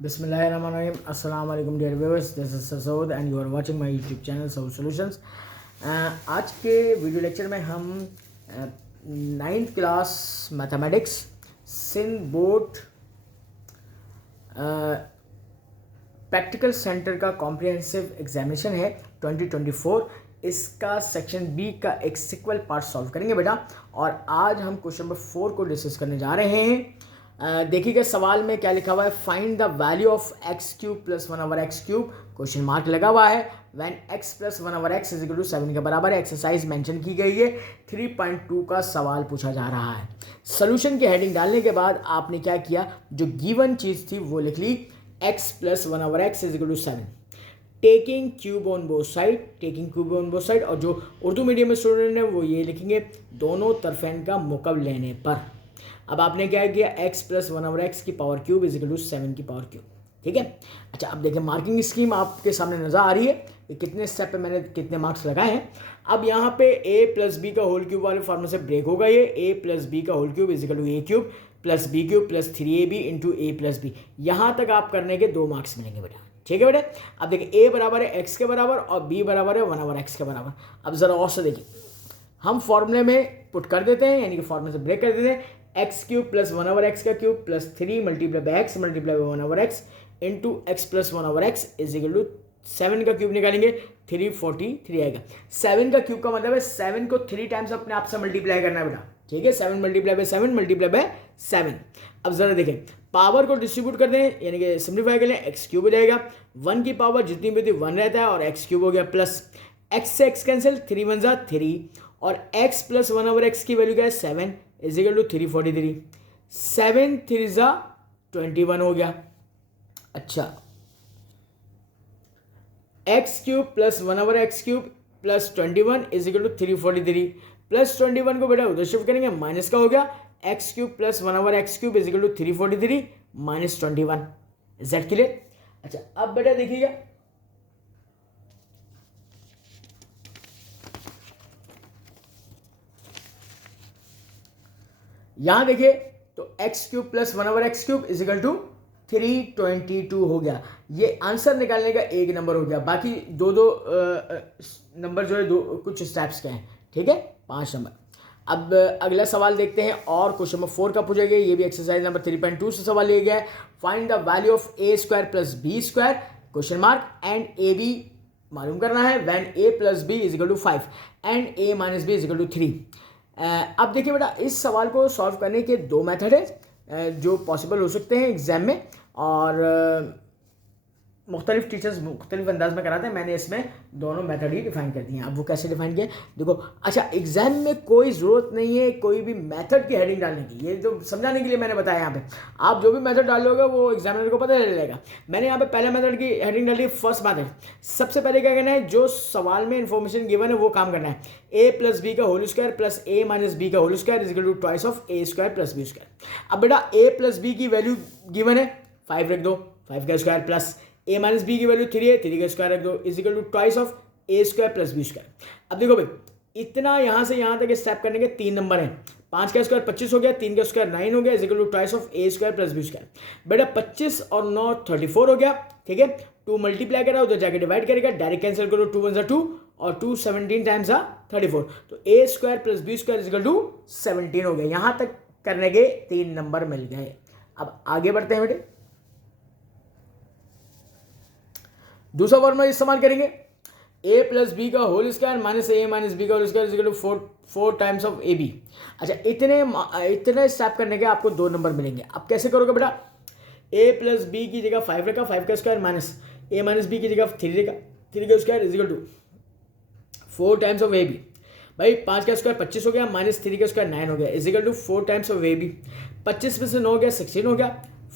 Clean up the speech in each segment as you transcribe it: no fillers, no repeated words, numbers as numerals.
Bismillahirrahmanirrahim. Assalamu alaikum dear viewers. This is Sasoud and you are watching my YouTube channel Saud Solutions. आज के video lecture में हम 9th class mathematics Sindh board practical centre का comprehensive examination है 2024। इसका section B का एक sequel part solve करेंगे बेटा, और आज हम क्वेश्चन नंबर 4 को डिस्कस करने जा रहे हैं। देखिएगा सवाल में क्या लिखा हुआ है, find the value of x cube plus 1/x³ question mark लगा हुआ है। When x plus 1/x is equal to 7 के बराबर है। एक्सरसाइज मेंशन की गई है। 3.2 का सवाल पूछा जा रहा है। सोल्यूशन की हेडिंग डालने के बाद आपने क्या किया, जो गिवन चीज थी वो लिख ली, x plus 1/x is equal to 7, taking cube on both side, और जो उर्दू मीडियम में स्टूडेंट है वो ये लिखेंगे दोनों तरफेन का मुकब लेने पर। अब आपने क्या किया, x प्लस 1/x की power cube is equal to 7 की पावर क्यूब। ठीक है। अच्छा, अब देखिए मार्किंग स्कीम आपके सामने नजर आ रही है कि कितने स्टेप पे मैंने कितने मार्क्स लगाए हैं। अब यहाँ पे a प्लस बी का होल क्यूब वाले फॉर्मूले से ब्रेक होगा। ये a प्लस बी का whole cube is equal to a cube plus b cube plus 3ab into a plus b. यहाँ तक आप करने के 2 मार्क्स मिलेंगे बेटा। ठीक है बेटा। अब देखिए a बराबर है x के बराबर और b बराबर है 1/x के बराबर। अब जरा और से देखिए, हम फॉर्मूले में पुट कर देते हैं, यानी कि फॉर्मूले से ब्रेक कर देते हैं। एक्स क्यूब प्लस 1/x का cube plus 3 multiply by x multiply by 1/x into x plus 1/x is equal to 7 का क्यूब निकालेंगे 343 आएगा। 7 का क्यूब का मतलब है 7 को 3 टाइम्स अपने आप से मल्टीप्लाई करना है बेटा। ठीक है, 7 मल्टीप्लाई बाई 7 मल्टीप्लाई बाई 7। अब जरा देखें, पावर को डिस्ट्रीब्यूट कर दें, यानी कि सिंप्लीफाई कर लें, एक्स क्यूब हो जाएगा। 1 की पावर जितनी भी होती 1 रहता है और एक्स क्यूब हो गया प्लस एक्स से एक्स कैंसिल, 3 1 जा 3, और x प्लस 1/x की वैल्यू क्या है 7 इज इक्वल टू 343। 7 3 जा 21 हो गया। अच्छा, x cube plus 1/x³ plus 21 is equal to 343। Plus 21 को बेटा उधर शिफ्ट करेंगे, माइनस का हो गया, x cube plus 1/x³ is equal to 343 minus 21। Is that clear? अच्छा, अब बेटा देखिएगा, यहां देखिए तो x cube plus 1/x³ is equal to 322 हो गया। ये आंसर निकालने का एक नंबर हो गया। बाकी दो नंबर जो है कुछ स्टेप्स के हैं। ठीक है, 5 नंबर। अब अगला सवाल देखते हैं, और क्वेश्चन नंबर 4 का पूछा गया। ये भी एक्सरसाइज नंबर 3.2 से सवाल लिया गया है। Find the value of a² plus b² question mark and ab मालूम करना है। When a plus b is equal to 5 and a minus b is equal to 3। अब देखिए बेटा, इस सवाल को सॉल्व करने के 2 मेथड है जो पॉसिबल हो सकते हैं एग्जाम में, और मुख्तलिफ टीचर्स मुख्तलिफ अंदाज में कराते हैं। मैंने इसमें दोनों मेथड ही डिफाइन कर दिए हैं। अब वो कैसे डिफाइन किए देखो। अच्छा, एग्जाम में कोई ज़रूरत नहीं है कोई भी मेथड की हेडिंग डालने की, ये तो समझाने के लिए मैंने बताया। यहाँ पे आप जो भी मेथड डालोगे वो एग्जामिनर को पता चल जाएगा। मैंने यहाँ पे पहले मेथड की हेडिंग डाली, फर्स्ट मेथड। सबसे पहले क्या करना है, जो सवाल में इन्फॉर्मेशन गिवन है वो काम करना है। a प्लस बी का whole square plus a minus B का whole square is equal to twice of a² plus b²। अब बेटा a प्लस बी की वैल्यू गिवन है 5 रख दो, 5 का square plus a minus B की वैल्यू 3 है, 3 का स्क्वायर रख दो is equal to twice of a² plus b²। अब देखो भाई, इतना यहाँ से यहाँ तक स्टेप करने के 3 नंबर हैं। 5 का स्क्वायर 25 हो गया, 3 का स्क्वायर 9 हो गया is equal to twice of a² plus b²। बेटा 25 और 9 34 हो गया। ठीक है, 2 मल्टीप्लाई करा उधर जाके डिवाइड करेगा, डायरेक्ट कैंसिल करो, 2 1 2 और 2 17 टाइम्स 34, तो a² plus b² is equal to 17 हो गया। यहाँ तक करने के 3 नंबर मिल गए। अब आगे बढ़ते हैं बेटे, दूसरा फॉर्मूला इस्तेमाल करेंगे। a प्लस बी का whole square minus a minus B का whole square is equal to 4 times of ab। अच्छा, इतने स्टेप करने के आपको 2 नंबर मिलेंगे। अब कैसे करोगे बेटा, a प्लस बी की जगह 5 रखा, 5 का square minus a minus B की जगह 3 रखा, 3 का square is equal to 4 times of ab। भाई 5 का स्क्वायर 25 हो गया, माइनस 3 का स्क्वायर 9 हो गया is equal to 4 times of ab। 25 में से 9 हो गया 16 हो गया,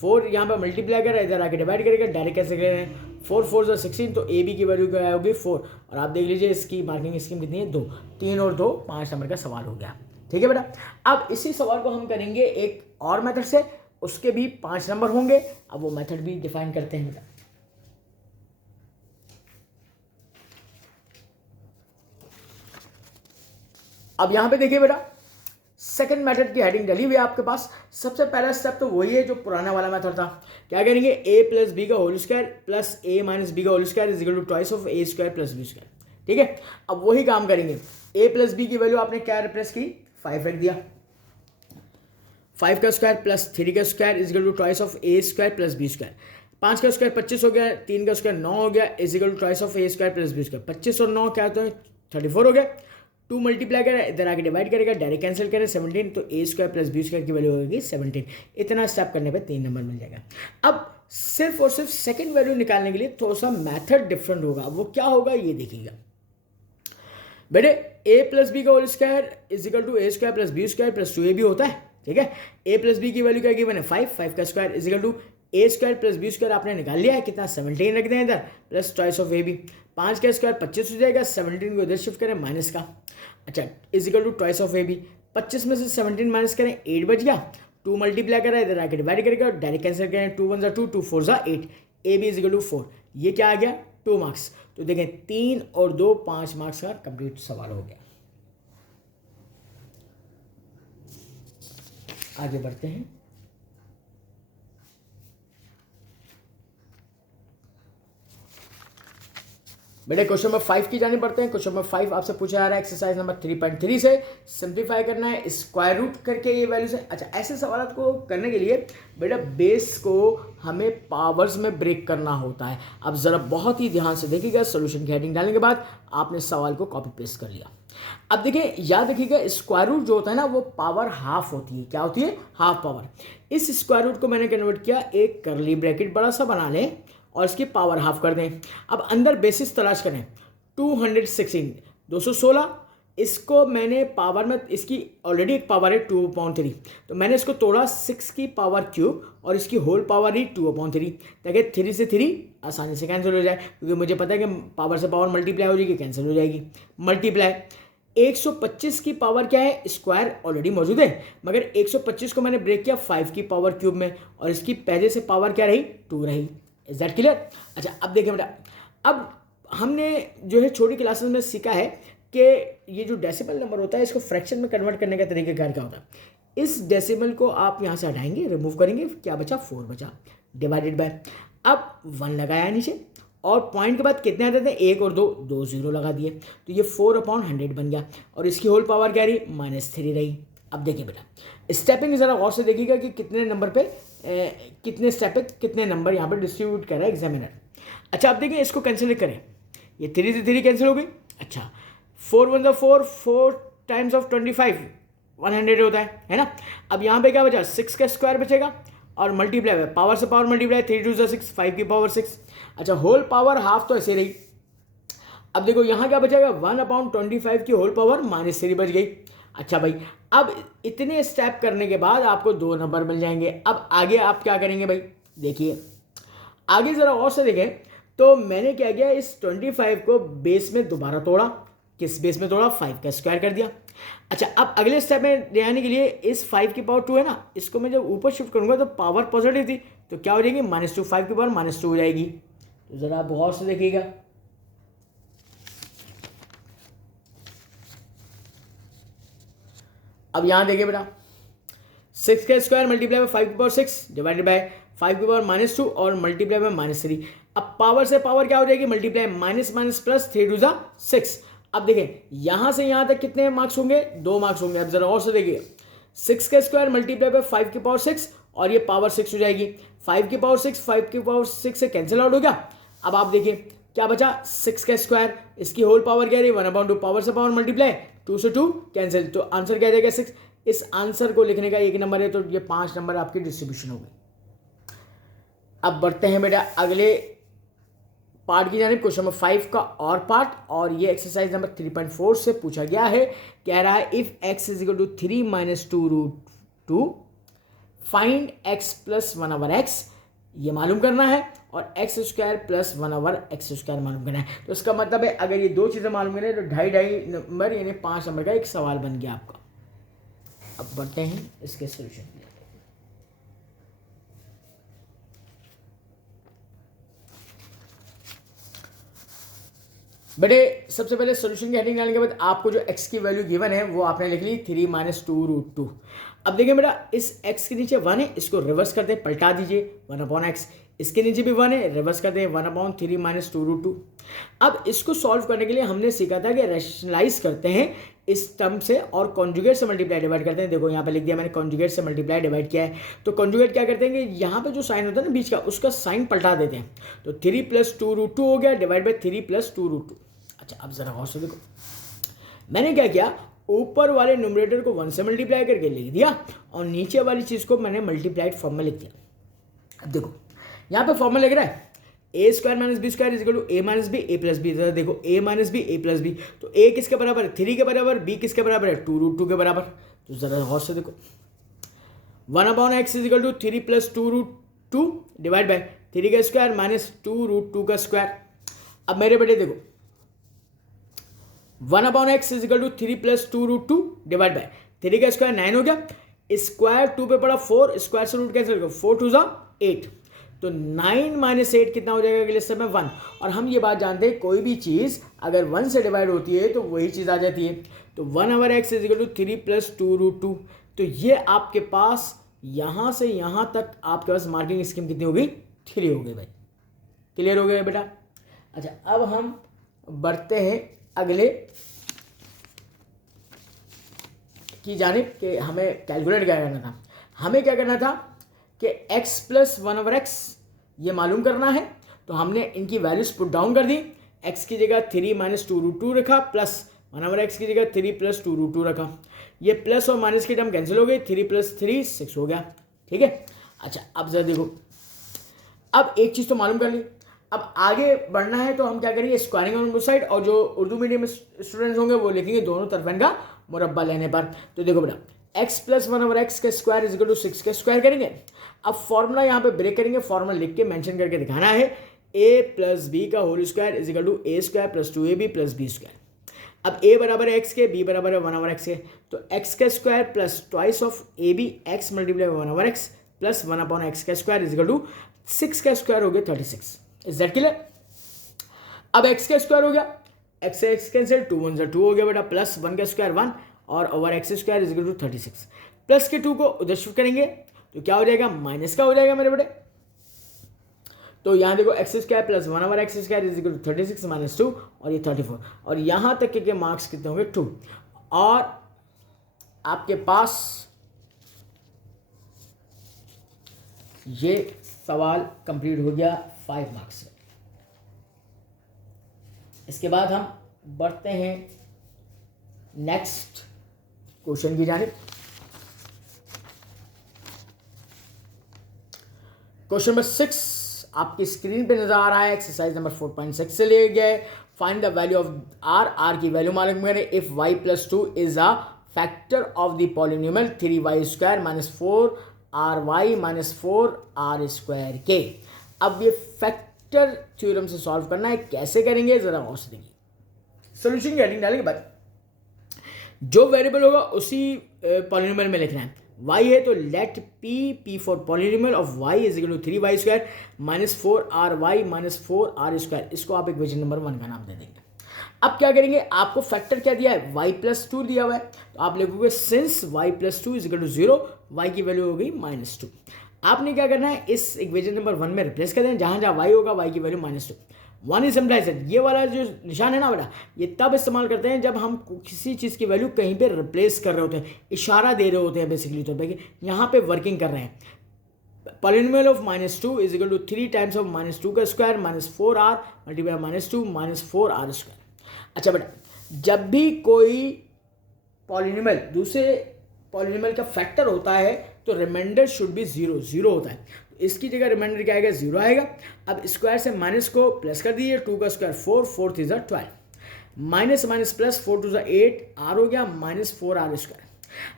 4 यहाँ पर मल्टीप्लाई कर इधर आके डिवाइड करेगा, डायरेक्ट कैसे करें, 4 4 जो 16, तो ए बी की वैल्यू क्या होगी 4। और आप देख लीजिए इसकी मार्किंग स्कीम कितनी है 2, 3 और 2 5 नंबर का सवाल हो गया। ठीक है बेटा। अब इसी सवाल को हम करेंगे एक और मेथड से, उसके भी 5 नंबर होंगे। अब वो मेथड भी डिफाइन करते हैं बेटा। अब यहां पे देखिए बेटा, सेकंड मेथड की हेडिंग डली हुई है आपके पास। सबसे पहला स्टेप तो वही है जो पुराना वाला मेथड था। क्या करेंगे, a प्लस बी का whole square plus a minus B का whole square is equal to twice of a square plus b square. ठीक है, अब वही काम करेंगे। a प्लस बी की वैल्यू आपने क्या रिप्लेस की, 5 रख दिया। 5 का स्क्वायर प्लस 3 का square is equal to twice of a square plus b square. 5 का स्क्वायर 25 हो गया, 3 का स्क्वायर 9 हो गया, is equal to twice of a square plus b square. 25 और 9 क्या होता है, 34 हो गया। 2 मल्टीप्लाई करें, इधर आके डिवाइड करेगा, डायरेक्ट कैंसिल करें 17, तो a square plus b square की वैल्यू होगी 17। इतना स्टेप करने पे 3 नंबर मिल जाएगा। अब सिर्फ और सिर्फ सेकंड वैल्यू निकालने के लिए थोड़ा सा मैथड डिफरेंट होगा। वो क्या होगा ये देखिएगा बेटे, a प्लस बी का whole square is equal to a square plus b square plus 2ab भी होता है। ठीक है, a प्लस बी की वैल्यू क्या गिवन है, 5 का square is equal to a square plus b square आपने निकाल लिया है, कितना 17 रख दें इधर, प्लस ट्वाइस ऑफ ab। 5 का स्क्वायर 25 हो जाएगा, 17 को इधर शिफ्ट करें माइनस का, अच्छा is equal to twice of ab। 25 में से 17 माइनस करें 8 बच गया। 2 मल्टीप्लाई करा, इधर आके डिवाइड करेगा, डायरेक्ट कैंसिल करें, 2 1 2, 2 4 8, ab इज इक्वल टू 4। ये क्या आ गया, 2 मार्क्स। तो देखें 3 और 2 5 मार्क्स का कंप्लीट सवाल हो गया। आगे बढ़ते हैं। बेटे क्वेश्चन नंबर 5 की जाने पड़ते हैं। क्वेश्चन नंबर 5 आपसे पूछा जा रहा है एक्सरसाइज नंबर 3.3 से, सिंप्लीफाई करना है स्क्वायर रूट करके ये वैल्यू से। अच्छा, ऐसे सवाल को करने के लिए बेटा बेस को हमें पावर्स में ब्रेक करना होता है। अब ज़रा बहुत ही ध्यान से देखिएगा, सोल्यूशन की हेडिंग डालने के बाद आपने सवाल को कॉपी पेस्ट कर लिया। अब देखिए, याद रखिएगा स्क्वायर रूट जो होता है ना वो पावर हाफ होती है। क्या होती है, हाफ पावर। इस स्क्वायर रूट को मैंने कन्वर्ट किया, एक करली ब्रैकेट बड़ा सा बना लें और इसकी पावर हाफ कर दें। अब अंदर बेसिस तलाश करें, 216 216, इसको मैंने पावर में, इसकी ऑलरेडी एक पावर है 2/3, तो मैंने इसको तोड़ा 6 की पावर क्यूब और इसकी होल पावर ही 2/3, ताकि 3 से 3 आसानी से कैंसिल हो जाए, क्योंकि मुझे पता है कि पावर से पावर मल्टीप्लाई हो जाएगी, कैंसिल हो जाएगी। मल्टीप्लाई 125 की पावर क्या है, स्क्वायर ऑलरेडी मौजूद है, मगर 125 को मैंने ब्रेक किया 5 की पावर क्यूब में, और इसकी पहले से पावर क्या रही, 2 रही। Is that clear. अच्छा, अब देखिए बेटा, अब हमने जो है छोटी क्लासेस में सीखा है कि ये जो डेसिमल नंबर होता है इसको फ्रैक्शन में कन्वर्ट करने का तरीकाकार क्या होता है। इस डेसिमल को आप यहाँ से हटाएंगे, रिमूव करेंगे, क्या बचा, 4 बचा, डिवाइडेड बाय, अब 1 लगाया नीचे, और पॉइंट के बाद कितने आते थे, 1 और 2, 2 0 लगा दिए, तो ये 4/100 बन गया, और इसकी होल पावर क्या रही, -3 रही। अब देखिए बेटा, स्टेपिंग ज़रा गौर से देखिएगा कि कितने नंबर पे कितने स्टेप पे कितने नंबर यहाँ पे डिस्ट्रीब्यूट कर रहा है एग्जामिनर। अच्छा, अब देखिए इसको कैंसिल करें, ये 3 से 3 कैंसिल हो गई। अच्छा, 4 1 4, 4 टाइम्स ऑफ 25 100 होता है ना। अब यहाँ पे क्या बचा, 6 का स्क्वायर बचेगा, और मल्टीप्लाई पावर से पावर मल्टीप्लाई, 3 2 6, 5 की पावर 6। अच्छा, होल पावर हाफ तो ऐसे रही। अब देखो यहाँ क्या बचेगा, 1/25 की होल पावर -3 बच गई। अच्छा भाई, अब इतने स्टेप करने के बाद आपको 2 नंबर मिल जाएंगे। अब आगे आप क्या करेंगे भाई, देखिए आगे ज़रा और से देखें, तो मैंने क्या किया, इस 25 को बेस में दोबारा तोड़ा, किस बेस में तोड़ा, 5 का स्क्वायर कर दिया। अच्छा, अब अगले स्टेप में जाने के लिए इस 5 की पावर 2 है ना, इसको मैं जब ऊपर शिफ्ट करूँगा तो पावर पॉजिटिव थी, तो क्या हो जाएगी, -2, 5 की पावर -2 हो जाएगी। तो ज़रा आप गौर से देखिएगा, अब यहाँ देखिए बेटा, 6 का स्क्वायर मल्टीप्लाई बाय 5 की पावर 6 डिवाइडेड बाय 5 की पावर -2 और मल्टीप्लाई बाय -3। अब पावर से पावर क्या हो जाएगी, मल्टीप्लाई, माइनस माइनस प्लस, 3 2 6। अब देखें यहाँ से यहाँ तक कितने मार्क्स होंगे, 2 मार्क्स होंगे। अब जरा और से देखिए, 6 का स्क्वायर मल्टीप्लाई बाय 5 की पावर 6 और ये पावर 6 हो जाएगी, 5 की पावर 6 5 की पावर 6 से कैंसिल आउट हो गया। अब आप देखिए क्या बचा, 6 का स्क्वायर, इसकी होल पावर क्या रही, 1/2, पावर से पावर मल्टीप्लाई, 2 से 2 कैंसिल, तो आंसर क्या जाएगा, 6। इस आंसर को लिखने का 1 नंबर है, तो ये 5 नंबर आपकी डिस्ट्रीब्यूशन हो गई। अब बढ़ते हैं बेटा अगले पार्ट की जानिब, क्वेश्चन नंबर 5 का और पार्ट, और ये एक्सरसाइज नंबर 3.4 से पूछा गया है। कह रहा है if x is equal to 3 - 2√2 find x + 1/x, ये मालूम करना है, और x² + 1/x² मालूम करना है। तो इसका मतलब है अगर ये 2 चीज़ें मालूम करें तो 2.5 नंबर यानी 5 नंबर का एक सवाल बन गया आपका। अब बढ़ते हैं इसके सोल्यूशन की। बेटे सबसे पहले सोल्यूशन की हेडिंग डालने के बाद आपको जो x की वैल्यू गिवन है वो आपने लिख ली 3 माइनस 2√2। अब देखिए बेटा इस x के नीचे 1 है, इसको रिवर्स कर दे, पलटा दीजिए 1/x। इसके नीचे भी 1 है, रिवर्स कर दे 1/3 माइनस 2√2। अब इसको सॉल्व करने के लिए हमने सीखा था कि रैशनलाइज करते हैं इस टर्म से और कॉन्जुगेट से मल्टीप्लाई डिवाइड करते हैं। देखो यहाँ पे लिख दिया मैंने, कॉन्जुगेट से मल्टीप्लाई डिवाइड किया है। तो कॉन्जुगेट क्या करते हैं कि यहाँ पे जो साइन होता है ना बीच का, उसका साइन पलटा देते हैं। तो 3 + 2√2 हो गया डिवाइड बाई 3 + 2√2। अच्छा अब जरा गौर से देखो, मैंने क्या किया, ऊपर वाले न्यूमरेटर को 1 से मल्टीप्लाई करके लिख दिया और नीचे वाली चीज को मैंने मल्टीप्लाइड फॉर्म में लिख दिया। अब देखो यहाँ पे फॉर्मूला लग रहा है a² - b² = a - b a + b। देखो a - b a + b, तो a किसके बराबर है 3 के बराबर, b किसके बराबर है 2√2 के बराबर। तो जरा गौर से देखो 1/x = 3 + 2√2 डिवाइड बाय 3 का स्क्वायर माइनस 2√2 का स्क्वायर। अब मेरे बेटे देखो 1/x = 3 + 2√2 डिवाइड बाय 3 का स्क्वायर 9 हो गया, स्क्वायर 2 पे पड़ा 4, स्क्वायर से रूट कैंसिल करो 4 2 8। तो 9 - 8 कितना हो जाएगा अगले स्टेप में 1। और हम ये बात जानते हैं कोई भी चीज़ अगर 1 से डिवाइड होती है तो वही चीज़ आ जाती है। तो 1/x = 3 + 2√2। तो ये आपके पास यहाँ से यहाँ तक आपके पास मार्किंग स्कीम कितनी हो गई 3 हो गई भाई। क्लियर हो गया बेटा। अच्छा अब हम बढ़ते हैं अगले की जानिब कि हमें कैलकुलेट क्या करना था। हमें क्या करना था कि x + 1/x ये मालूम करना है। तो हमने इनकी वैल्यूज पुट डाउन कर दी। x की जगह 3 - 2√2 रखा, प्लस 1/x की जगह 3 + 2√2 रखा। ये प्लस और माइनस की टर्म कैंसिल हो गई, 3 + 3 6 हो गया। ठीक है। अच्छा अब जरा देखो, अब एक चीज़ तो मालूम कर ली, अब आगे बढ़ना है तो हम क्या करेंगे स्क्वायरिंग ऑन बोथ साइड, और जो उर्दू मीडियम स्टूडेंट्स होंगे वो लिखेंगे दोनों तरफें का मुरब्बा लेने पर। तो देखो बेटा x + 1/x का स्क्वायर = 6 का स्क्वायर करेंगे। अब फॉर्मूला यहाँ पे ब्रेक करेंगे, फॉर्मूला लिख के मेंशन करके दिखाना है a + b का whole square = a² + 2ab + b²। अब a बराबर है x के, b बराबर है 1/x के, तो x का square plus twice of ab x multiply 1/x plus 1/x का स्क्वायर = 6 का स्क्वायर हो गया 36। Is that clear. अब x का स्क्वायर हो गया, x से x कैंसिल, 2 1 2 हो गया बेटा, प्लस 1 का स्क्वायर 1 और ओवर x स्क्वायर = 36। प्लस के 2 को उधर शिफ्ट करेंगे तो क्या हो जाएगा माइनस का हो जाएगा मेरे बेटे। तो यहाँ देखो x² + 1/x² = 36 - 2 और ये 34, और यहाँ तक के मार्क्स कितने होंगे 2। और आपके पास ये सवाल कंप्लीट हो गया 5 मार्क्स से। इसके बाद हम बढ़ते हैं नेक्स्ट क्वेश्चन की जानिब। क्वेश्चन नंबर 6 आपकी स्क्रीन पे नजर आ रहा है, एक्सरसाइज नंबर 4.6 से लिए गए। Find the value of r की वैल्यू मालूम करें if y + 2 is a factor of the polynomial 3y² - 4ry - 4r² के। अब ये फैक्टर थ्योरम से सॉल्व करना है, कैसे करेंगे जरा गौर से देखिए। सोल्यूशन की हेडिंग डालने के बाद जो वेरिएबल होगा उसी पॉलिनोमियल में लिखना है। y है तो let p for polynomial of y = 3y² - 4ry - 4r²। इसको आप इक्वेशन नंबर 1 का नाम दे देंगे। अब क्या करेंगे, आपको फैक्टर क्या दिया है y + 2 दिया हुआ है, तो आप लिखोगे सिंस y + 2 = 0, y की वैल्यू हो गई -2। आपने क्या करना है इस इक्वेशन नंबर 1 में रिप्लेस कर देना, जहां जहां y होगा y की वैल्यू -2। 1 इज इम्प्लाइड, ये वाला जो निशान है ना बेटा, ये तब इस्तेमाल करते हैं जब हम किसी चीज़ की वैल्यू कहीं पे रिप्लेस कर रहे होते हैं, इशारा दे रहे होते हैं बेसिकली तौर पे कि यहाँ पे वर्किंग कर रहे हैं। पॉलिनोमियल ऑफ -2 = 3 टाइम्स ऑफ -2 का स्क्वायर -4r मल्टीप्लाई -2 -4r²। अच्छा बेटा, जब भी कोई पॉलिनोमियल दूसरे पॉलिनोमियल का फैक्टर होता है तो रिमाइंडर शुड बी 0 होता है। इसकी जगह रिमाइंडर क्या आएगा 0 आएगा। अब स्क्वायर से माइनस को प्लस कर दीजिए, 2 का square 4 4 3 12 minus minus plus 4 2 8 r हो गया -4r²।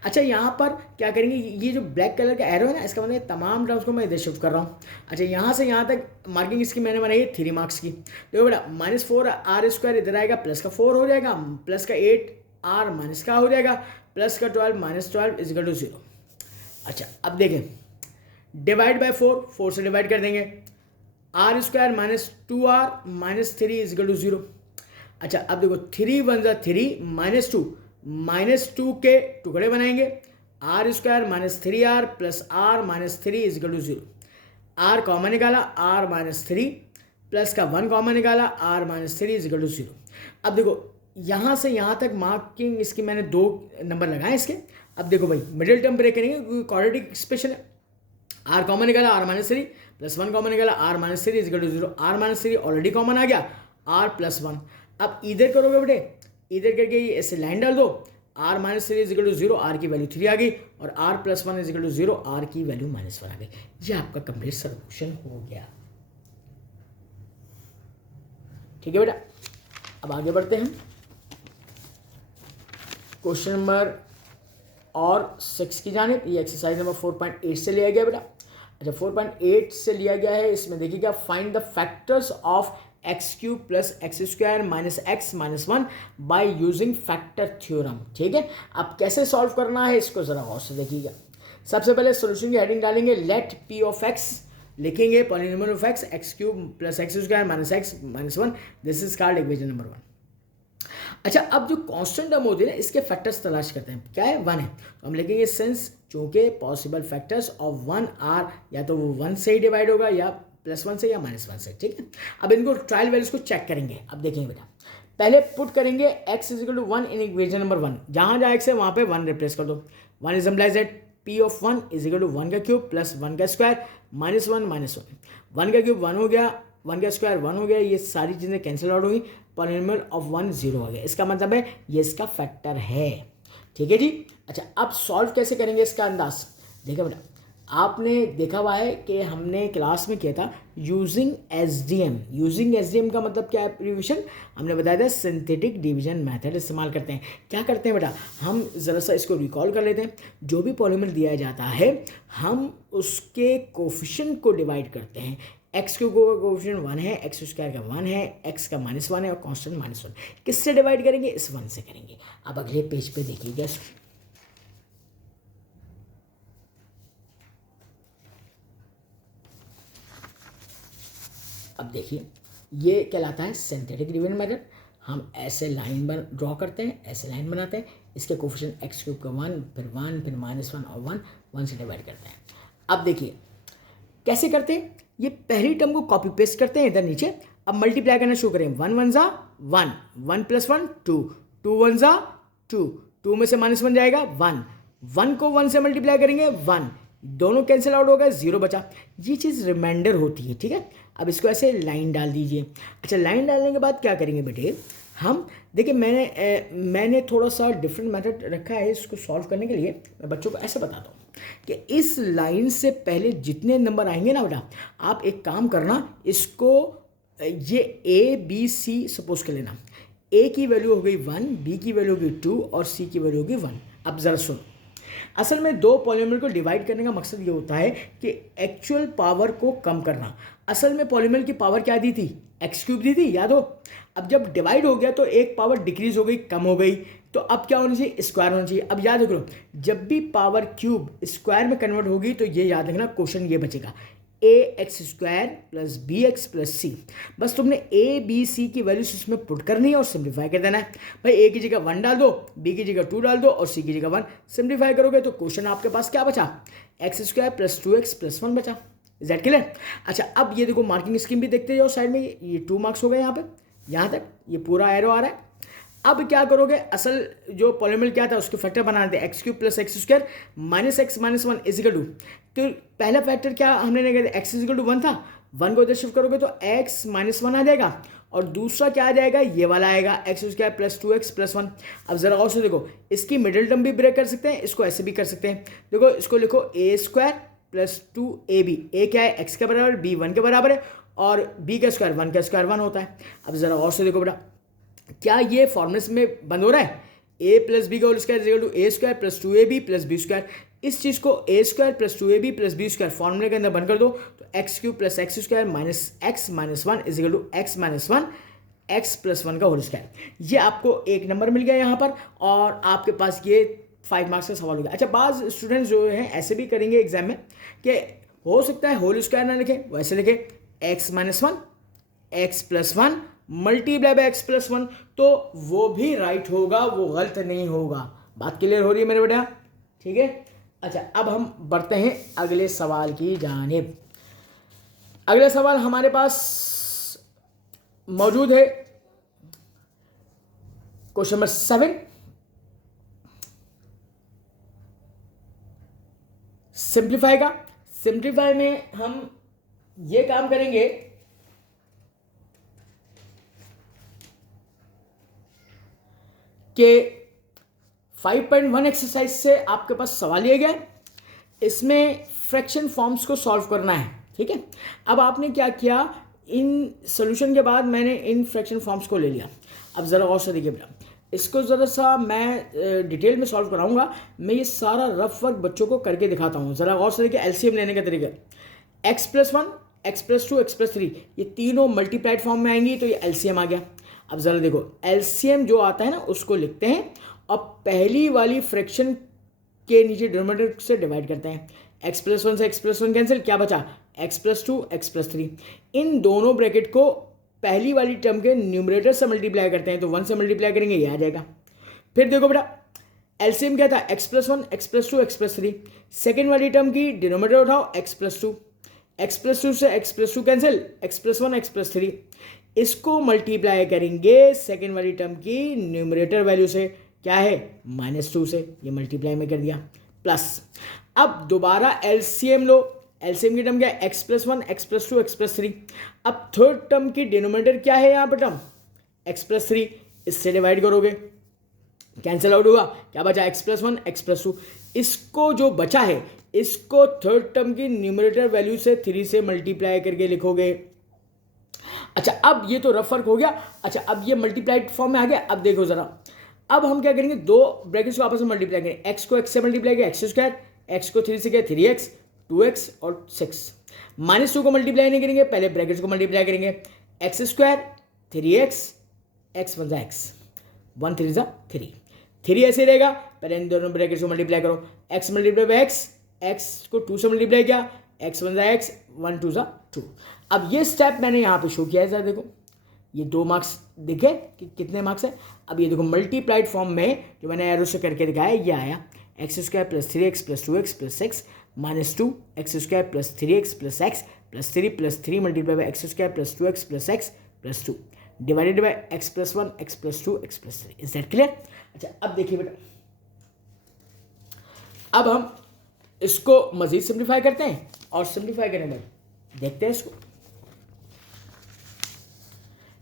अच्छा यहाँ पर क्या करेंगे, ये जो ब्लैक कलर का एरो है ना, इसका मतलब तमाम टर्म्स को मैं इधर शिफ्ट कर रहा हूँ। अच्छा यहाँ से यहाँ तक मार्किंग इसकी मैंने बनाई है 3 मार्क्स की। देखो बेटा -4r² इधर आएगा, प्लस का 4 हो जाएगा, प्लस का 8r माइनस का हो जाएगा, प्लस का 12 -12 = 0। अच्छा अब देखें, डिवाइड बाय 4 से डिवाइड कर देंगे, r² -2r -3 = 0। अच्छा अब देखो 3 वन ज़ा 3 -2 के टुकड़े बनाएंगे, r square -3r plus r -3 is equal to 0। R common निकाला, आर -3 प्लस का 1 कॉमन निकाला, आर -3 इज इक्वल टू 0। अब देखो यहाँ से यहाँ तक मार्किंग इसकी मैंने 2 नंबर लगाए इसके। अब देखो भाई मिडिल टर्म ब्रेक करेंगे क्योंकि क्वाड्रेटिक एक्सप्रेशन है। आर कॉमन निकाला, आर -3 प्लस 1 कॉमन निकाला, r -3 is equal to 0। R -3 already common आ गया, आर प्लस 1। अब इधर करोगे बेटे, इधर करके ये ऐसे लाइन डाल दो, r -3 is equal to 0, r की वैल्यू 3 आ गई, और r plus 1 is equal to 0, r की वैल्यू -1 आ गई। ये आपका कंप्लीट सॉल्यूशन हो गया। ठीक है बेटा, अब आगे बढ़ते हैं क्वेश्चन नंबर और 6 की जानिब। ये एक्सरसाइज नंबर 4.8 से लिया गया बेटा। अच्छा 4.8 से लिया गया है, इसमें देखिएगा find the factors of x³ plus x square minus x minus 1 by using factor theorem. ठीक है, अब कैसे सॉल्व करना है इसको जरा गौर से देखिएगा। सबसे पहले सोल्यूशन की हेडिंग डालेंगे, लेट p ऑफ x, लिखेंगे polynomial of x³ plus x square minus x minus 1, this is called equation number 1। अच्छा अब जो कांस्टेंट टर्म होती है ना, इसके फैक्टर्स तलाश करते हैं। क्या है, 1 है, तो हम लिखेंगे सिंस, चूंकि पॉसिबल फैक्टर्स ऑफ 1 आर, या तो वो 1 से ही डिवाइड होगा या +1 से या -1 से। ठीक है, अब इनको ट्रायल वैल्यूज को चेक करेंगे। अब देखेंगे बेटा, पहले पुट करेंगे x is equal to 1 in equation number 1, जहां x है वहां पे 1 रिप्लेस कर दो। 1 is implies that p of 1 is equal to 1 का क्यूब प्लस 1 का स्क्वायर -1 -1। 1 का क्यूब 1 हो गया, 1 का स्क्वायर 1 हो गया, ये सारी चीज़ें कैंसिल आउट होगी, पॉलिनोमियल ऑफ 1 0 हो गया। इसका मतलब है ये इसका फैक्टर है। ठीक है जी। अच्छा अब सॉल्व कैसे करेंगे इसका अंदाज देखा बेटा, आपने देखा हुआ है कि हमने क्लास में किया था यूजिंग SDM। यूजिंग SDM का मतलब क्या है एब्रीविएशन, हमने बताया था सिंथेटिक डिवीजन मेथड इस्तेमाल करते हैं। क्या करते हैं बेटा, हम ज़रा सा इसको रिकॉल कर लेते हैं। जो भी पॉलिनोमियल दिया जाता है हम उसके कोफिशिएंट को डिवाइड करते हैं। एक्स क्यूब का कोफिशिएंट 1 है, एक्स स्क्वायर का 1 है, एक्स का -1 है और कांस्टेंट -1। किससे डिवाइड करेंगे, इस 1 से करेंगे। अब अगले पेज पे देखिएगा, अब देखिए ये कहलाता है सिंथेटिक डिवीजन मेथड। हम ऐसे लाइन ड्रॉ करते हैं, ऐसे लाइन बनाते हैं, इसके कोफिशिएंट एक्स क्यूब का 1, फिर 1, फिर -1 और 1 से डिवाइड करते हैं। अब देखिए कैसे करते हैं, ये पहली टर्म को कॉपी पेस्ट करते हैं इधर नीचे। अब मल्टीप्लाई करना शुरू करें, 1 1 ज़ा 1, 1 + 1 2, 2 1 ज़ा 2, 2 में से -1 जाएगा 1, 1 को 1 से मल्टीप्लाई करेंगे 1, दोनों कैंसिल आउट हो गए, 0 बचा। ये चीज़ रिमाइंडर होती है। ठीक है, अब इसको ऐसे लाइन डाल दीजिए। अच्छा लाइन डालने के बाद क्या करेंगे बेटे, हम देखिए मैंने थोड़ा सा डिफरेंट मेथड रखा है इसको सॉल्व करने के लिए। मैं बच्चों को ऐसे बताता हूँ कि इस लाइन से पहले जितने नंबर आएंगे ना बेटा, आप एक काम करना, इसको ये ABC सपोज कर लेना। A की वैल्यू हो गई 1, B की वैल्यू हो गई 2 और C की वैल्यू हो गई 1। अब ज़रा सुनो, असल में दो पॉलिनोमियल को डिवाइड करने का मकसद ये होता है कि एक्चुअल पावर को कम करना। असल में पॉलिनोमियल की पावर क्या दी थी, x³ दी थी, याद हो। अब जब डिवाइड हो गया तो एक पावर डिक्रीज हो गई, कम हो गई, तो अब क्या होना चाहिए, स्क्वायर होना चाहिए। अब याद रखो, जब भी पावर क्यूब स्क्वायर में कन्वर्ट होगी तो ये याद रखना क्वेश्चन ये बचेगा, ax² + bx + c। बस तुमने a b c की वैल्यूज इसमें पुट करनी है और सिंप्लीफाई कर देना है। भाई a की जगह 1 डाल दो, b की जगह 2 डाल दो और c की जगह 1, सिंप्लीफाई करोगे तो क्वेश्चन आपके पास क्या बचा, x² + 2x + 1 बचा। Is that clear. अच्छा अब ये देखो मार्किंग स्कीम भी देखते जाओ साइड में, ये 2 मार्क्स हो गए यहाँ पे, यहाँ तक ये पूरा एरो आ रहा है। अब क्या करोगे, असल जो पॉलिनोमियल क्या था उसके फैक्टर बनाने थे, x³ + x² - x - 1 is equal to, तो पहला फैक्टर क्या हमने निकाला, x इज इक्वल टू 1 था, 1 को इधर शिफ्ट करोगे तो x - 1 आ जाएगा, और दूसरा क्या आ जाएगा, ये वाला आएगा x² + 2x + 1। अब जरा और से देखो, इसकी मिडिल टर्म भी ब्रेक कर सकते हैं, इसको ऐसे भी कर सकते हैं। देखो इसको लिखो a² + 2ab, a क्या है x के बराबर, b 1 के बराबर है, और b का स्क्वायर 1 का स्क्वायर 1 होता है। अब जरा और से देखो बेटा, क्या ये फॉर्मूले में बंद हो रहा है, a + b का whole square equal to a² + 2ab + b²। इस चीज़ को a² + 2ab + b² फॉर्मूले के अंदर बंद कर दो, तो x³ + x² - x - 1 is equal to x - 1 x + 1 का होल स्क्वायर। ये आपको एक नंबर मिल गया यहाँ पर, और आपके पास ये 5 मार्क्स का सवाल हो गया। अच्छा बाज़ स्टूडेंट्स जो हैं ऐसे भी करेंगे एग्जाम में कि हो सकता है होल स्क्वायर ना लिखे, वैसे लिखे x - 1 x + 1 multiply by x plus one, तो वो भी राइट होगा, वो गलत नहीं होगा। बात क्लियर हो रही है मेरे बेटा? ठीक है। अच्छा, अब हम बढ़ते हैं अगले सवाल की जानिब। अगला सवाल हमारे पास मौजूद है क्वेश्चन नंबर 7। सिंप्लीफाई का। सिंप्लीफाई में हम ये काम करेंगे कि 5.1 एक्सरसाइज से आपके पास सवाल लिया गया है, इसमें फ्रैक्शन फॉर्म्स को सॉल्व करना है। ठीक है। अब आपने क्या किया, इन सॉल्यूशन के बाद मैंने इन फ्रैक्शन फॉर्म्स को ले लिया। अब ज़रा और से देखिए बेटा, इसको ज़रा सा मैं डिटेल में सॉल्व कराऊंगा। मैं ये सारा रफ वर्क बच्चों को करके दिखाता हूँ। ज़रा और से देखिए एलसीएम लेने का तरीका। X plus one, x plus two, x plus three, ये तीनों मल्टीप्लाइड फॉर्म में आएंगी, तो ये एलसीएम आ गया। अब ज़रा देखो, एलसीएम जो आता है ना उसको लिखते हैं और पहली वाली फ्रैक्शन के नीचे डिनोमिनेटर से डिवाइड करते हैं। एक्स प्लस वन से एक्स प्लस वन कैंसिल, क्या बचा? X plus two, x plus three. इन दोनों ब्रैकेट को पहली वाली टर्म के न्यूमरेटर से मल्टीप्लाई करते हैं, तो वन से मल्टीप्लाई करेंगे, ये आ जाएगा। फिर देखो बेटा, एलसीएम क्या था? X plus one, x plus two, x plus three. Second वाली टर्म की डिनोमिनेटर उठाओ, x plus two. X plus two से x plus two cancel, x plus one, x plus three. इसको मल्टीप्लाई करेंगे सेकेंड वाली term की numerator value से, क्या है? -2 से। ये मल्टीप्लाई में कर दिया, प्लस। अब दोबारा एलसीएम लो। एलसीएम की टर्म क्या है? X plus one, x plus two, x plus three. अब थर्ड टर्म की डिनोमिनेटर क्या है यहाँ पर टर्म? X plus three. इससे डिवाइड करोगे, कैंसिल आउट हुआ, क्या बचा? X plus one, x plus to. इसको जो बचा है इसको थर्ड टर्म की न्यूमरेटर वैल्यू से 3 से मल्टीप्लाई करके लिखोगे। अच्छा, अब ये तो रफ वर्क हो गया। अच्छा, अब ये मल्टीप्लाइड फॉर्म में आ गया। अब देखो जरा, अब हम क्या करेंगे, दो ब्रैकेट्स को आपस में मल्टीप्लाई करेंगे। एक्स को एक्स से मल्टीप्लाई किया, एक्स स्क्वायर। एक्स को 3 से किया, 3x, 2x और 6। -2 को मल्टीप्लाई नहीं करेंगे, पहले ब्रैकेट्स को मल्टीप्लाई करेंगे। X square, 3x, x one जा एक्स, 1 3 जा 3, 3 ऐसे रहेगा। पहले इन दोनों ब्रैकेट्स को मल्टीप्लाई करो। X multiply by x, x को 2 से मल्टीप्लाई किया, एक्स वन जा एक्स, 1 2 जा 2। अब ये स्टेप मैंने यहाँ पे शो किया है, जरा देखो, ये 2 मार्क्स दिखे कि कितने मार्क्स है। अब ये देखो मल्टीप्लाइड फॉर्म में जो मैंने एरो से करके दिखाया, ये आया x square plus 3x plus 2x plus 6 -2 x square plus 3x plus x plus 3 multiply by x square plus 2x plus x plus 2 divided by x plus one, x plus two, x plus three. Is that clear? अच्छा, अब देखिए बेटा, अब हम इसको मजीद simplify करते हैं और सिंप्लीफाई करने में देखते हैं इसको।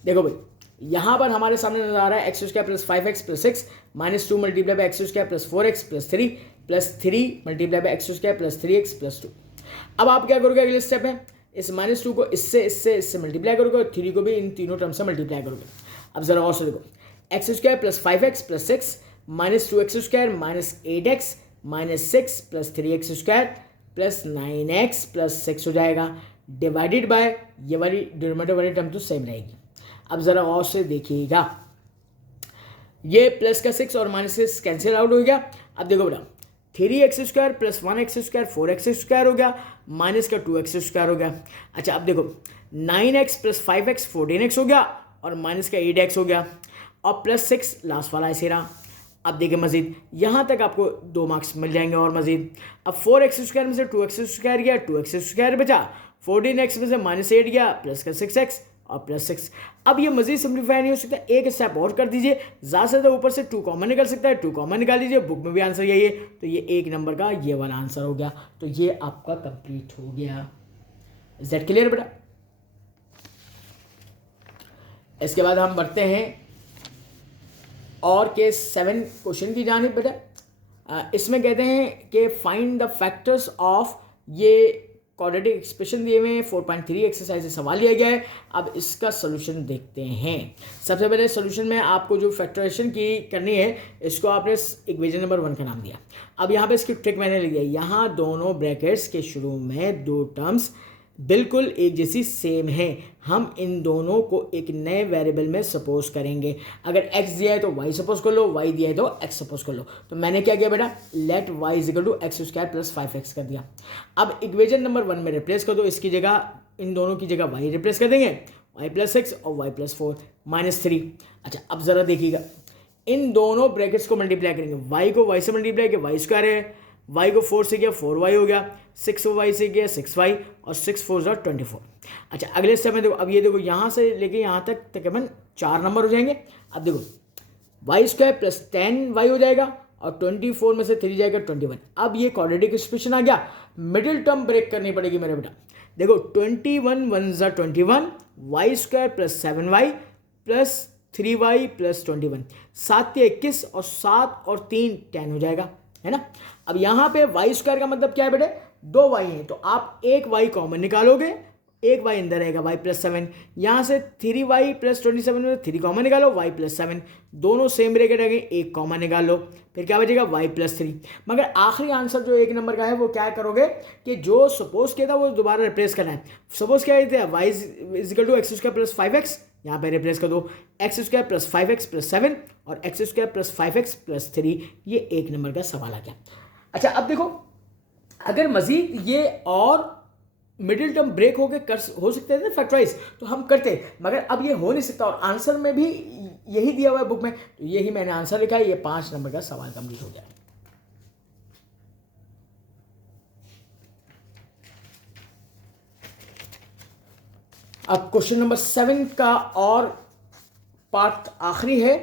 देखो भाई, यहां पर हमारे सामने नजर आ रहा है x square plus 5x plus 6 -2 multiply by x square plus 4x plus 3 multiply by x square plus 3x plus 2। अब आप क्या करोगे, अगले स्टेप है इस -2 को इससे मल्टीप्लाई करोगे और 3 को भी इन तीनों टर्म से मल्टीप्लाई करोगे। अब जरा और से देखो, x square plus 5x plus 6 -2x square -8x -6 plus 3x square plus 9x plus 6 हो जाएगा, डिवाइडेड बाय ये वाली डिनोमिनेटर वाली टर्म तो सेम रहेगी। अब जरा और से देखिएगा, ये प्लस का 6 और -6 कैंसिल आउट हो गया। अब देखो बेटा, 3x square plus 1x square 4x square हो गया, माइनस का 2x स्क्वायर हो गया। अच्छा, अब देखो 9x प्लस 5x 14x हो गया और माइनस का 8x हो गया और प्लस 6 लास्ट वाला ऐसे रहा। अब देखिए मजीद यहाँ तक आपको 2 मार्क्स मिल जाएंगे और मजीद। अब 4x स्क्वायर में से 2x स्क्वायर गया, 2x स्क्वायर बचा, 14x में से -8 गया, प्लस का 6x और प्लस 6। अब ये मजीद सिंप्लीफाई नहीं हो सकता, एक स्टेप और कर दीजिए, ज़्यादा से ज़्यादा ऊपर से 2 कॉमन निकल सकता है, 2 कॉमन निकाल लीजिए, बुक में भी आंसर यही है, तो ये 1 नंबर का ये वाला आंसर हो गया। तो ये आपका कंप्लीट हो गया। इज दैट क्लियर बेटा? इसके बाद हम बढ़ते हैं और के 7 क्वेश्चन की जानिब बेटा। इसमें कहते हैं कि फाइंड द फैक्टर्स ऑफ, ये क्वाड्रेटिक एक्सप्रेशन दिए हुए हैं, 4.3 एक्सरसाइज से सवाल लिया गया है। अब इसका सोल्यूशन देखते हैं। सबसे पहले सोल्यूशन में आपको जो फैक्टराइजेशन की करनी है, इसको आपने इक्वेशन नंबर 1 का नाम दिया। अब यहाँ पे इसकी ट्रिक मैंने लिख दिया, यहाँ दोनों ब्रैकेट्स के शुरू में 2 टर्म्स बिल्कुल एक जैसी सेम है, हम इन दोनों को एक नए वेरिएबल में सपोज करेंगे। अगर x दिया है तो y सपोज कर लो, y दिया है तो x सपोज कर लो। तो मैंने क्या किया बेटा, let y equal to x square plus 5x कर दिया। अब इक्वेशन नंबर 1 में रिप्लेस कर दो, इसकी जगह इन दोनों की जगह y रिप्लेस कर देंगे y+6 और y+4 -3। अच्छा अब ज़रा देखिएगा, इन दोनों ब्रैकेट्स को मल्टीप्लाई करेंगे, y को y से मल्टीप्लाई किया y स्क्वायर है, y को 4 से किया 4y हो गया, 6y से किया 6y और 6 4 24। अच्छा अगले स्टेप में देखो, अब ये देखो यहाँ से लेके यहाँ तक तकरीबन 4 नंबर हो जाएंगे। अब देखो y² प्लस 10y हो जाएगा और 24 में से 3 जाएगा 21। अब ये क्वाड्रेटिक एक्सप्रेशन आ गया, मिडिल टर्म ब्रेक करनी पड़ेगी मेरे बेटा। देखो 21 1 ज़ा 21, y² plus 7y plus 3y plus 21, 7 के 21 और 7 और 3 10 हो जाएगा, है ना। अब यहाँ पे y² का मतलब क्या है बेटे, 2y है, तो आप एक y कॉमन निकालोगे, एक y अंदर रहेगा y+7, यहाँ से 3y प्लस 27 में 3 कॉमन निकालो, y+7 दोनों सेम ब्रैकेट आ गए, एक कॉमन निकाल लो, फिर क्या बचेगा y+3। मगर आखिरी आंसर जो एक नंबर का है वो क्या करोगे कि जो सपोज किया था वो दोबारा रिप्लेस करना है। सपोज क्या था, y = x² प्लस 5x, यहाँ पे रिप्लेस कर दो x² प्लस 5x प्लस 7 और x² प्लस 5x प्लस 3, ये एक नंबर का सवाल आ गया। अच्छा अब देखो, अगर मजीद ये और मिडिल टर्म ब्रेक हो सकते थे फैक्टराइज तो हम करते, मगर अब ये हो नहीं सकता और आंसर में भी यही दिया हुआ है बुक में, तो यही मैंने आंसर लिखा है। ये 5 नंबर का सवाल कंप्लीट हो गया। अब क्वेश्चन नंबर 7 का और पार्ट आखिरी है।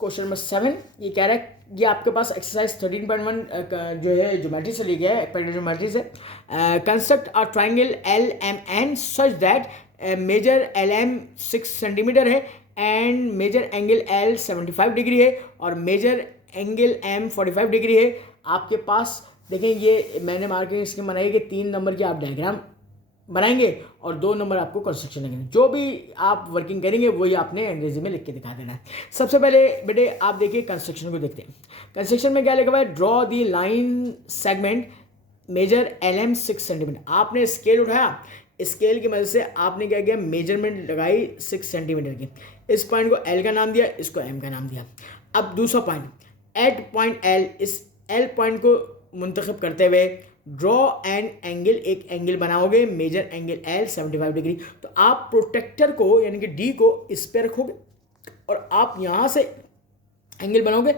क्वेश्चन नंबर 7 ये कह रहा है, ये आपके पास एक्सरसाइज 13.1 जो है ज्योमेट्री से ली गया है, पैरेलल ज्योमेट्री से। Construct a triangle LMN such that measure LM 6 centimetre है and measure angle L 75 degree है और मेजर एंगल M 45 डिग्री है। आपके पास देखें, ये मैंने मार्किंग स्कीम बनाई कि 3 नंबर की आप डायग्राम बनाएंगे और 2 नंबर आपको कंस्ट्रक्शन लगेंगे। जो भी आप वर्किंग करेंगे वही आपने अंग्रेजी में लिख के दिखा देना है। सबसे पहले बेटे आप देखिए कंस्ट्रक्शन को देखते हैं। कंस्ट्रक्शन में क्या लिखा हुआ है, draw the line segment measure LM 6 centimetre. आपने स्केल उठाया, स्केल की मदद से आपने क्या किया, मेजरमेंट लगाई 6 सेंटीमीटर की। इस पॉइंट को L का नाम दिया, इसको M का नाम दिया। अब दूसरा पॉइंट, एट पॉइंट L, इस L पॉइंट को मुंतखब करते हुए ड्रॉ एन एंगल, एक एंगल बनाओगे मेजर एंगल L 75 डिग्री। तो आप प्रोटेक्टर को यानी कि D को इस पे रखोगे और आप यहाँ से एंगल बनाओगे।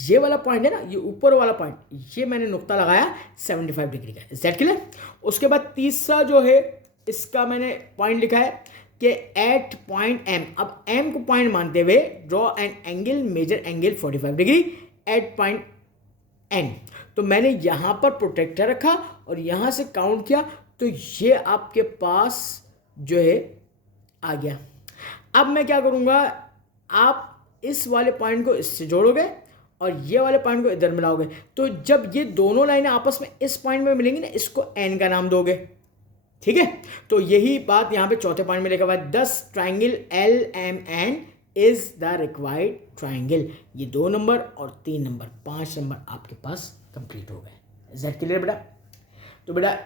ये वाला पॉइंट है ना, ये ऊपर वाला पॉइंट, ये मैंने नुक्ता लगाया 75 डिग्री का। Is that clear? उसके बाद तीसरा जो है इसका मैंने पॉइंट लिखा है कि एट पॉइंट M। अब M को पॉइंट मानते हुए draw an angle measure angle 45 degree at point N। तो मैंने यहाँ पर प्रोटेक्टर रखा और यहाँ से काउंट किया, तो ये आपके पास जो है आ गया। अब मैं क्या करूँगा, आप इस वाले पॉइंट को इससे जोड़ोगे और ये वाले पॉइंट को इधर मिलाओगे। तो जब ये दोनों लाइनें आपस में इस पॉइंट में मिलेंगी ना, इसको N का नाम दोगे, ठीक है। तो यही बात यहाँ पे चौथे पॉइंट में लिखा हुआ है, 10 triangle LMN is the required triangle. ये 2 नंबर और 3 नंबर, 5 नंबर आपके पास कंप्लीट हो गए। इज दैट क्लियर बेटा? तो बेटा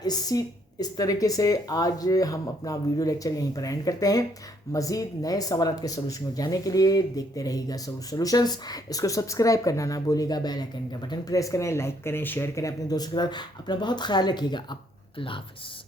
इस तरीके से आज हम अपना वीडियो लेक्चर यहीं पर एंड करते हैं। मज़ीद नए सवाल के सोल्यूशन को जानने के लिए देखते रहिएगा सोल्यूशंस। इसको सब्सक्राइब करना ना भूलिएगा, बेल आइकन का बटन प्रेस करें, लाइक करें, शेयर करें अपने दोस्तों के साथ। अपना बहुत ख्याल रखिएगा। अल्लाह हाफ़िज़।